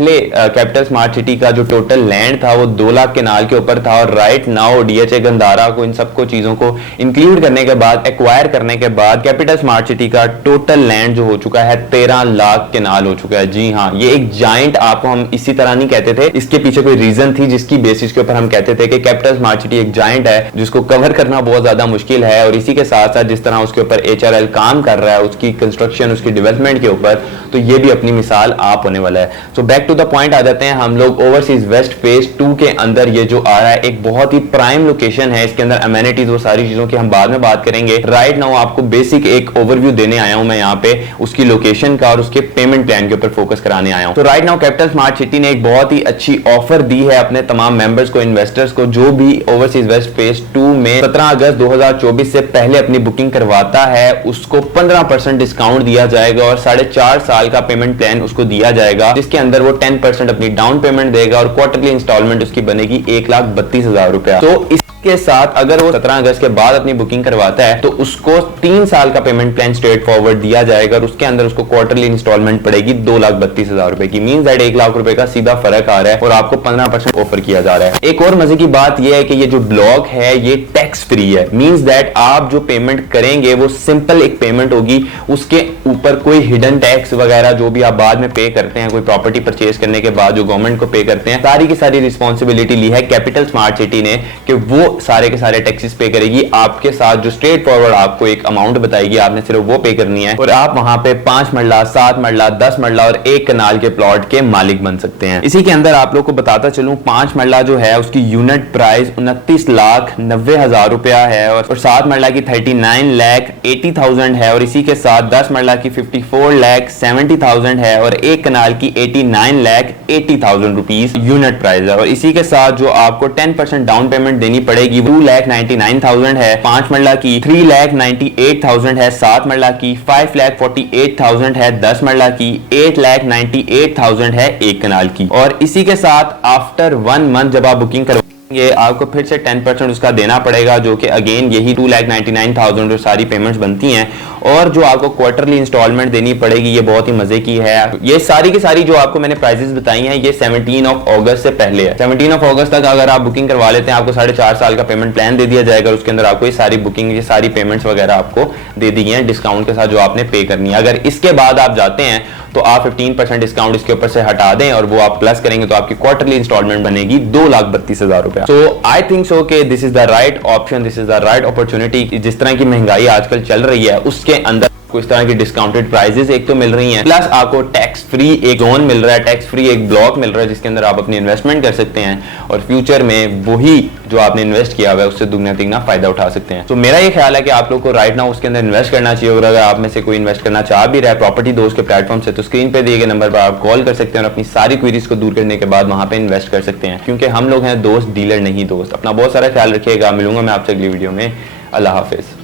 पहले capital smart city का जो टोटल लैंड था वो 2 लाख केनाल के ऊपर था, और राइट नाउ डीएचए गंधारा को, इन सबको चीजों को इंक्लूड करने के बाद, एक्वायर करने के बाद कैपिटल स्मार्ट सिटी का टोटल लैंड जो हो चुका है 13 लाख केनाल हो चुका है। जी हाँ, ये एक जाइंट, आपको हम इसी तरह नहीं कहते थे, इसके पीछे कोई रीजन थी जिसकी बेसिस के ऊपर हम कहते थे कि कैपिटल स्मार्ट सिटी एक जाइंट है जिसको कवर करना बहुत ज्यादा मुश्किल है। और इसी के साथ साथ जिस तरह उसके ऊपर एचआरएल काम कर रहा है, उसकी कंस्ट्रक्शन, उसकी डेवलपमेंट के ऊपर, तो ये भी अपनी मिसाल आप होने वाला है। So back to the point आ जाते हैं हम लोग। ओवरसीज वेस्ट फेज 2 के अंदर ये जो आ रहा है एक बहुत ही प्राइम लोकेशन है। इसके अंदर अमेनिटीज, वो सारी चीजों की हम बाद में बात करेंगे। राइट नाउ आपको बेसिक एक ओवरव्यू देने आया हूं मैं यहाँ पे, उसकी लोकेशन का और उसके पेमेंट प्लान के ऊपर फोकस कराने आया हूं। तो right now capital smart city ने एक बहुत ही अच्छी ऑफर दी है अपने तमाम मेंबर्स को, इन्वेस्टर्स को, जो भी ओवरसीज वेस्ट फेज 2 में 17 अगस्त 2024 से पहले अपनी बुकिंग करवाता है, उसको 15% डिस्काउंट दिया जाएगा और 4.5 साल का पेमेंट प्लान उसको दिया जाएगा, जिसके अंदर वो 10% अपनी डाउन पेमेंट देगा और क्वार्टरली इंस्टॉलमेंट उसकी बनेगी 1,32,000 रुपया। तो इसके साथ अगर वो 17 अगस्त के बाद अपनी बुकिंग करवाता है तो उसको 3 साल का पेमेंट प्लान स्ट्रेट फॉरवर्ड दिया जाएगा और उसके अंदर उसको क्वार्टरली इंस्टॉलमेंट पड़ेगी 2,32,000 रुपए की। मींस दैट 1 लाख रुपए का सीधा फर्क आ रहा है और आपको 15% ऑफर किया जा रहा है। एक और मजे की बात यह है कि ये जो ब्लॉक है ये टैक्स फ्री है। मींस दैट आप जो पेमेंट करेंगे वो सिंपल एक पेमेंट होगी, उसके ऊपर कोई हिडन टैक्स वगैरह जो भी आप बाद में पे करते हैं, कोई प्रॉपर्टी परचेज करने के बाद जो गवर्नमेंट को पे करते हैं, सारी की सारी रिस्पॉन्सिबिलिटी ली है कैपिटल स्मार्ट सिटी ने कि वो सारे के सारे टैक्सेस पे करेगी। आपके साथ जो स्ट्रेट फॉरवर्ड आपको एक अमाउंट बताएगी, आपने सिर्फ वो पे करनी है और आप वहां पे 5 मरला, 7 मरला, 10 मरला और 1 कनाल के प्लॉट के मालिक बन सकते हैं। इसी के अंदर आप लोग को बताता चलूं, 5 मरला जो है उसकी यूनिट प्राइस 29,90,000 रुपया है और 7 मरला की 39,80,000 है और इसी के साथ 10 मरला की 54,70,000 है और 1 कनाल की 89,80,000 रुपीस यूनिट प्राइस है। और इसी के साथ जो आपको 10% डाउन पेमेंट देनी पड़ेगी 2,99,000 है, 5 मरला की 3,98,000 है, 7 मरला की 5,48,000 है, 10 मरला की 8,98,000 है 1 कनाल की। और इसी के साथ आफ्टर 1 मंथ जब आप बुकिंग करवाएंगे आपको फिर से 10% उसका देना पड़ेगा, जो कि अगेन यही 2,99,000 जो सारी पेमेंट्स बनती हैं। और जो आपको क्वार्टरली इंस्टॉलमेंट देनी पड़ेगी ये बहुत ही मजे की है। ये सारी की सारी जो आपको मैंने प्राइसेस बताई हैं ये 17 अगस्त से पहले है। 17 अगस्त तक अगर आप बुकिंग करवा लेते हैं आपको 4.5 साल का पेमेंट प्लान दे दिया जाएगा। उसके अंदर आपको ये सारी बुकिंग, ये सारी पेमेंट्स वगैरह आपको दे दी हैं डिस्काउंट के साथ जो आपने पे करनी है। अगर इसके बाद आप जाते हैं तो आप 15% डिस्काउंट इसके ऊपर से हटा दें और वो आप प्लस करेंगे तो आपकी क्वार्टरली इंस्टॉलमेंट बनेगी 2,32,000 रुपया। सो आई थिंक सो कि this is the right option, this is the right opportunity. जिस तरह की महंगाई आजकल चल रही है उसके अंदर कुछ तरह की डिस्काउंटेड प्राइसेस एक तो मिल रही हैं, प्लस आपको टैक्स फ्री एक जोन मिल रहा है, टैक्स फ्री एक ब्लॉक मिल रहा है जिसके अंदर आप अपनी इन्वेस्टमेंट कर सकते हैं और फ्यूचर में वही जो आपने इन्वेस्ट किया हुआ है उससे दुगना तिगना फायदा उठा सकते हैं। तो मेरा ये ख्याल है कि आप लोग को राइट नाउ उसके अंदर इन्वेस्ट करना चाहिए। और अगर आप में से कोई इन्वेस्ट करना चाह भी रहा है प्रॉपर्टी दोस्त के प्लेटफॉर्म से, तो स्क्रीन पे दिए गए नंबर पर आप कॉल कर सकते हैं और अपनी सारी क्वेरीज को दूर करने के बाद वहां पे इन्वेस्ट कर सकते हैं, क्योंकि हम लोग हैं दोस्त, डीलर नहीं दोस्त। अपना बहुत सारा ख्याल रखिएगा। मिलूंगा मैं आपसे अगली वीडियो में। अल्लाह हाफिज।